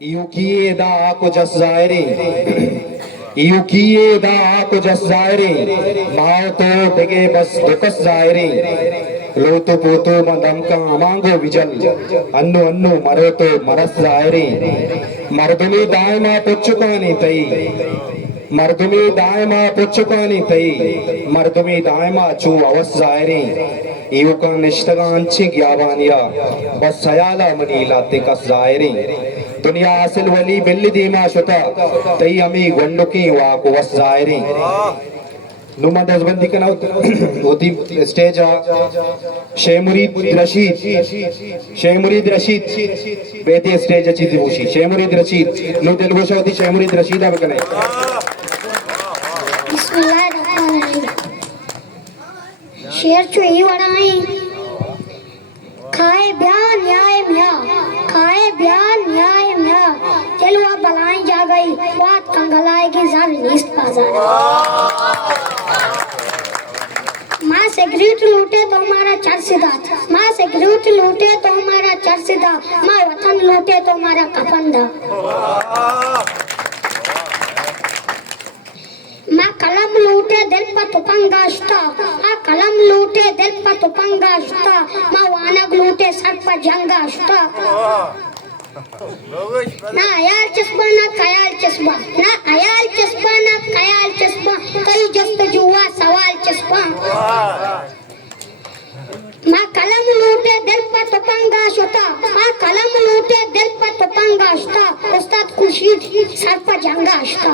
Yukiye da ko jaszaire Yukiye da ko jaszaire Mauto dege bas dukas zaire Loto poto madamka amango vijal Annu annu maroto maras zaire Mardumi daima puchukani tai Mardumi daima puchukani tai Mardumi daima chu awas zaire Iuka nishtaganchi gyabaniya Bas sayala mani late kas zaire दुनिया असल वली बिल्ली दीमा शुता तई अमी गंडो की वाको वस जायरी नुमा दसबंदी का ना होती स्टेज शेमुरीद रशीद बेते स्टेज अच्छी थी बुशी शेमुरीद रशीद नु तेलुगु से होती शेमुरीद रशीद अब कने बिस्मिल्लाहिर्रहमानिर्रहीम शेर चो ही वड़ाई खाए बयान न्याय मिया खाए बयान न्याय मिया चलो अब बलाई जा गई बात कंगलाए की जार लिस्ट बाजार माँ सिगरेट लूटे तो हमारा चर सीधा माँ सिगरेट लूटे तो हमारा चर सीधा माँ वतन लूटे तो हमारा कफन दा माँ कलम लूटे दिल पर तुपंगाश्ता माँ कलम लूटे दिल पर तुपंगाश्ता माँ वानग लूटे सर पर जंगाश्ता ना अयाल चस्बा ना कयाल चस्बा ना अयाल चस्बा ना कयाल चस्बा कई जस्तजुआ सवाल चस्बा माँ कलम लूटे दिल पर तुपंगाश्ता माँ कलम लूटे दिल पर तुपंगाश्ता उस्ताद खुर्शीद सर पर जंगाश्ता